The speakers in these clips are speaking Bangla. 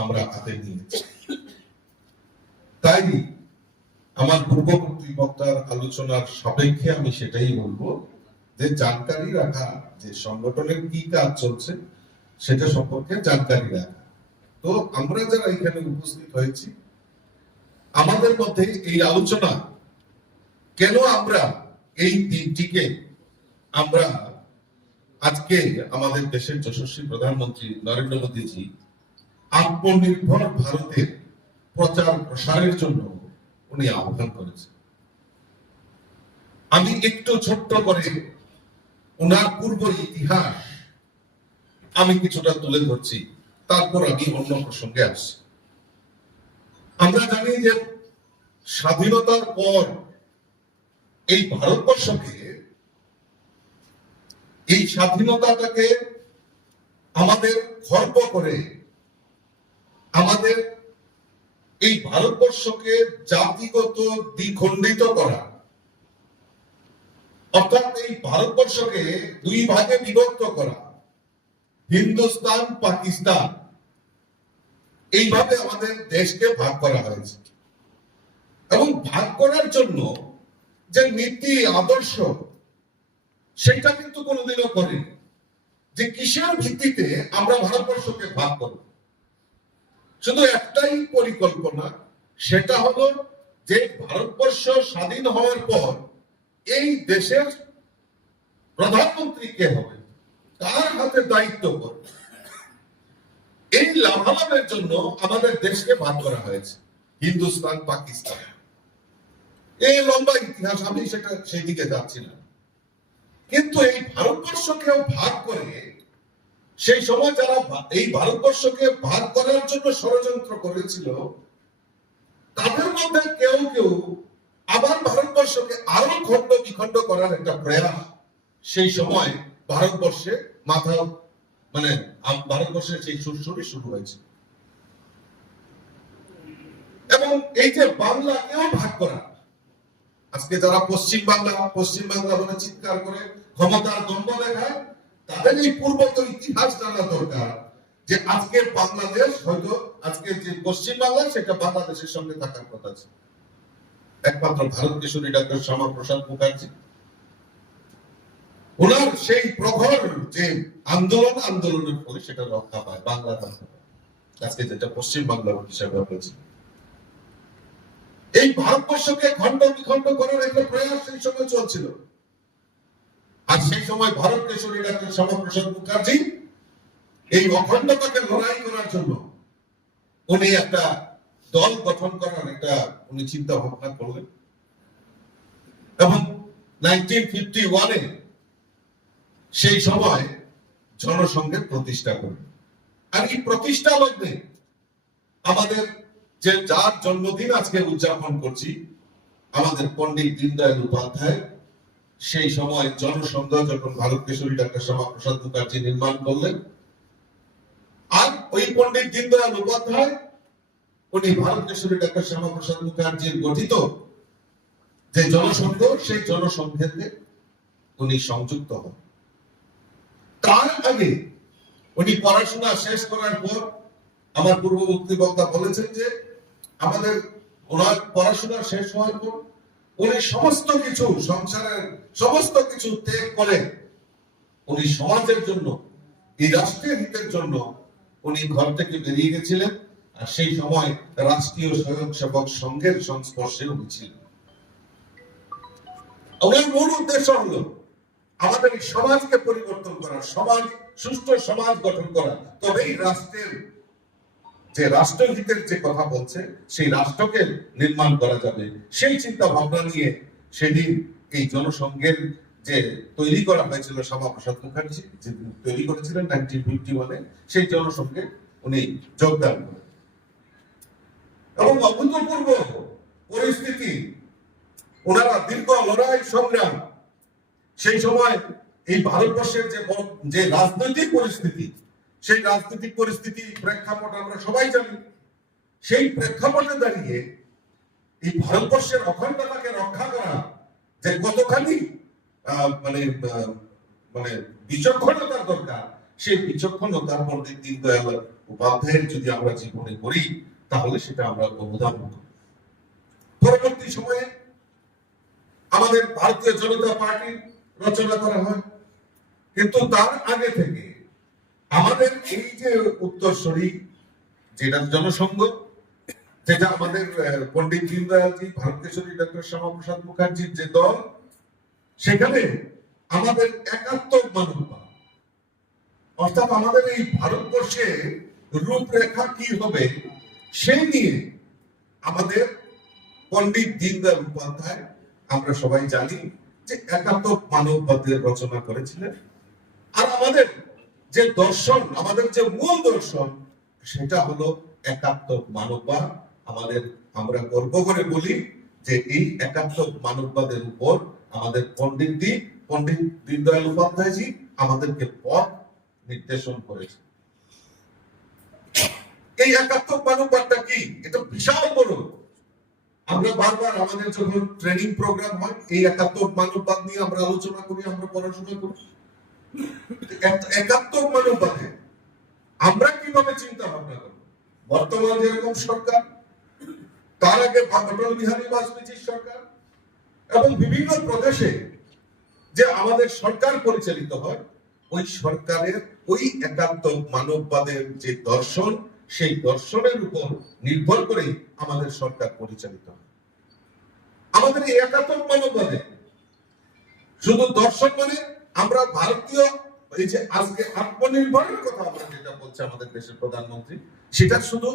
আমরা হাতে নিয়েছি। তাই আমার পূর্ববর্তী বক্তার আলোচনার সাপেক্ষে আমি সেটাই বলব যে জানকারি রাখা, যে সংগঠনের কি কাজ চলছে, সেটা সম্পর্কে জানকারি রাখা। তো আমরা যারা এখানে উপস্থিত হয়েছি, আমাদের মধ্যে এই আলোচনা কেন আমরা এই দিনটিকে আমরা আজকে আমাদের দেশের যশস্বী প্রধানমন্ত্রী নরেন্দ্র মোদীজি আত্মনির্ভর ভারতের প্রচার প্রসারের জন্য উনি আহ্বান করেছেন। আমি একটু ছোট্ট করে ওনার পূর্ব ইতিহাস আমি কিছুটা তুলে ধরছি, তারপর আমি অন্য প্রসঙ্গে আসছি। আমরা জানি যে স্বাধীনতার পর এই ভারতবর্ষকে, এই স্বাধীনতাটাকে আমাদের খর্ব করে আমাদের এই ভারতবর্ষকে জাতিগত দ্বিখণ্ডিত করা, অর্থাৎ এই ভারতবর্ষকে দুই ভাগে বিভক্ত করা, হিন্দুস্তান, পাকিস্তান, এইভাবে আমাদের দেশকে ভাগ করা হয়েছে। এবং ভাগ করার জন্য যে নীতি, আদর্শ, সেটা কিন্তু কোনোদিনও করে যে কিসের ভিত্তিতে আমরা ভারতবর্ষকে ভাগ করব? শুধু একটাই পরিকল্পনা, সেটা হলো যে ভারতবর্ষ স্বাধীন হওয়ার পর এই দেশের প্রধানমন্ত্রী কে হবে তার হাতে দায়িত্ব করবে এই লাভালাভের জন্য আমাদের দেশকে ভাগ করা হয়েছে, হিন্দুস্তান, পাকিস্তান। এই লম্বা ইতিহাস, আমি সেটা সেই দিকে যাচ্ছি না। কিন্তু এই ভারতবর্ষকেও ভাগ করে সেই সময় যারা এই ভারতবর্ষকে ভাগ করার জন্য ষড়যন্ত্র করেছিল, তাদের মধ্যে কেউ কেউ আবার ভারতবর্ষকে আরও খণ্ড বিখণ্ড করার একটা প্রয়াস সেই সময় ভারতবর্ষে মাথা মানে ভারতবর্ষের সেই সুরসুরি শুরু হয়েছে। এবং এই যে বাংলা বাংলাকেও ভাগ করা, আজকে যারা পশ্চিম বাংলা পশ্চিম বাংলা বলে চিৎকার করে ক্ষমতার দম্ভ দেখায় তাদের এই পূর্বত ইতিহাস জানা দরকার যে আজকে বাংলাদেশ হয়তো আজকে যে পশ্চিম বাংলা সেটা বাংলাদেশের সঙ্গে থাকার কথা ছিল। একমাত্র ভারত কিশোরী ডাক্তার শ্যামা প্রসাদ মুখার্জি। ওনার সেই প্রখর যে আন্দোলন, আন্দোলনের ফলে সেটা রক্ষা পায় বাংলা আজকে যেটা পশ্চিম বাংলা হিসাবে হয়েছে। এই ভারতবর্ষকে খণ্ড বিখণ্ড করার একটা প্রয়াস সেই সময় চলছিল। আর সেই সময় ভারত কেশরী ডাক্তার শ্যামাপ্রসাদ মুখার্জি এই অখণ্ডতাকে লড়াই করার জন্য উনি একটা দল গঠন করার একটা উনি চিন্তা ভাবনা করলেন। এবং নাইনটিন ফিফটি ওয়ানে সেই সময় জনসংঘের প্রতিষ্ঠা করেন আর এই প্রতিষ্ঠা লগ্নে আমাদের যে যার জন্মদিন আজকে উদযাপন করছি, আমাদের পণ্ডিত দীনদয়াল উপাধ্যায় সেই সময় জনসংঘ যখন ভারত কেশরী ডাক্তার শ্যামা প্রসাদ মুখার্জি নির্মাণ করলেন, আর ওই পণ্ডিত দীনদয়াল উপাধ্যায়, উনি ভারত কেশরী ডাক্তার শ্যামা প্রসাদ মুখার্জির গঠিত যে জনসংঘ, সেই জনসংঘেতে উনি সংযুক্ত হন। তার আগে উনি পড়াশোনা শেষ করার পর আমার পূর্ববর্তী বক্তা বলেছেন যে আমাদের ওনার পড়াশোনা শেষ হওয়ার পর উনি সমস্ত কিছু সংসারের সমস্ত কিছু ত্যাগ করে উনি সমাজের জন্য, এই রাষ্ট্রীয় হিতের জন্য উনি ঘর থেকে বেরিয়ে গেছিলেন আর সেই সময় রাষ্ট্রীয় স্বয়ংসেবক সংঘের সংস্পর্শে উনি ওনার মূল উদ্দেশ্য হলো আমাদের সমাজকে পরিবর্তন করা, সমাজ সুস্থ সমাজ গঠন করা। তবেই রাষ্ট্রের যে রাষ্ট্রহিতের যে কথা বলছে, সেই রাষ্ট্রকে নির্মাণ করা যাবে। সেই চিন্তা ভাবনা নিয়ে সেদিন এই জনসংঘের যে তৈরি করা হয়েছিল শ্যামা প্রসাদ মুখার্জি, যে তৈরি করেছিলেন নাইনটিন ফিফটি ওয়ানে, সেই জনসংঘে উনি যোগদান করেন। এবং অভূতপূর্ব পরিস্থিতি, ওনারা দীর্ঘ লড়াই, সংগ্রাম, সেই সময় এই ভারতবর্ষের যে যে রাজনৈতিক পরিস্থিতি সেই রাজনৈতিক পরিস্থিতি প্রেক্ষাপট আমরা সবাই জানি। সেই প্রেক্ষাপটে দাঁড়িয়ে এই ভারতবর্ষের অখণ্ডতাকে রক্ষা করা যে কতখানি মানে মানে বিচক্ষণতার দরকার, সেই বিচক্ষণতার পণ্ডিত দীনদয়াল উপাধ্যায়ের যদি আমরা জীবনে করি, তাহলে সেটা আমরা করি পরবর্তী সময়ে আমাদের ভারতীয় জনতা পার্টির রচনা করা হয়। কিন্তু তার আগে থেকে আমাদের এই যে উত্তরসূরি যেটা জনসংঘ যেটা আমাদের আহ, পণ্ডিত দীনদয়ালজি ভারত কেশরী ডক্টর শ্যামাপ্রসাদ মুখার্জির যে দল সেখানে আমাদের একাত্তর মানবতা। অর্থাৎ আমাদের এই ভারতবর্ষে রূপরেখা কি হবে সেই নিয়ে আমাদের পন্ডিত দীনদয়াল উপাধ্যায় আমরা সবাই জানি যে একাত্তর মানববাদের রচনা করেছিলেন। আর আমাদের যে দর্শন, আমাদের যে মূল দর্শন, সেটা হলো একাত্মক মানববাদ। আমাদের আমরা গর্ব করে বলি যে এই একাত্মক মানববাদের উপর আমাদের পণ্ডিত দি, পণ্ডিত দীনদয়াল উপাধ্যায়জি আমাদেরকে পথ নির্দেশন করেছে। এই একাত্মক মানববাদটা কি? এটা বিশাল বড়। আমরা বারবার আমাদের যখন ট্রেনিং প্রোগ্রাম হয়, এই একাত্মক মানববাদ নিয়ে আমরা আলোচনা করি, আমরা পড়াশোনা করি। একাত্তর মানববাদে আমরা কীভাবে চিন্তা ভাবনা করব? বর্তমান যেরকম সরকার, তার আগে অটল বিহারী সরকার, এবং বিভিন্ন প্রদেশে যে আমাদের সরকার পরিচালিত হয়, ওই সরকারের ওই একাত্ম মানববাদের যে দর্শন, সেই দর্শনের উপর নির্ভর করেই আমাদের সরকার পরিচালিত হয়। আমাদের এই একাত্ম মানববাদে শুধু দর্শন মানে আমরা ভারতীয়, এই যে আজকে আত্মনির্ভরের কথা আমরা যেটা বলছে আমাদের দেশের প্রধানমন্ত্রী, সেটা শুধু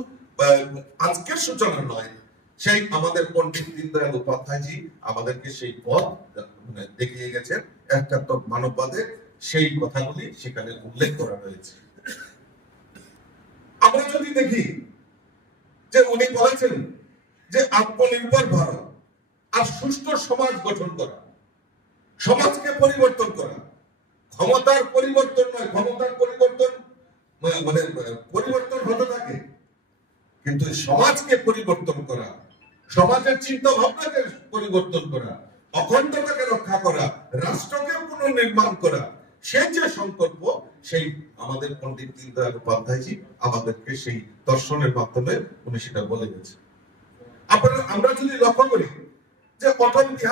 আজকের সূচনা নয়। সেই আমাদের পণ্ডিত দীনদয়াল উপাধ্যায়জি আমাদেরকে সেই পথ মানে দেখিয়ে গেছেন একাত্তর মানববাদের সেই কথাগুলি সেখানে উল্লেখ করা রয়েছে আমরা যদি দেখি যে উনি বলেছেন যে আত্মনির্ভর ভারত আর সুস্থ সমাজ গঠন করা, সমাজকে পরিবর্তন করা ক্ষমতার পরিবর্তন নয়, ক্ষমতার পরিবর্তন, মানে- মানে পরিবর্তন হতে থাকে। কিন্তু সমাজকে পরিবর্তন করা, সমাজের চিন্তা ভাবনাকে পরিবর্তন করা, অখণ্ডতাকে রক্ষা করা, রাষ্ট্রকে পুনর্নির্মাণ করা সেই যে সংকল্প, সেই আমাদের পণ্ডিত দীনদয়াল উপাধ্যায়জি আমাদেরকে সেই দর্শনের মাধ্যমে উনি সেটা বলে গেছে আপনারা, আমরা যদি লক্ষ্য করি যে অটল বিহারী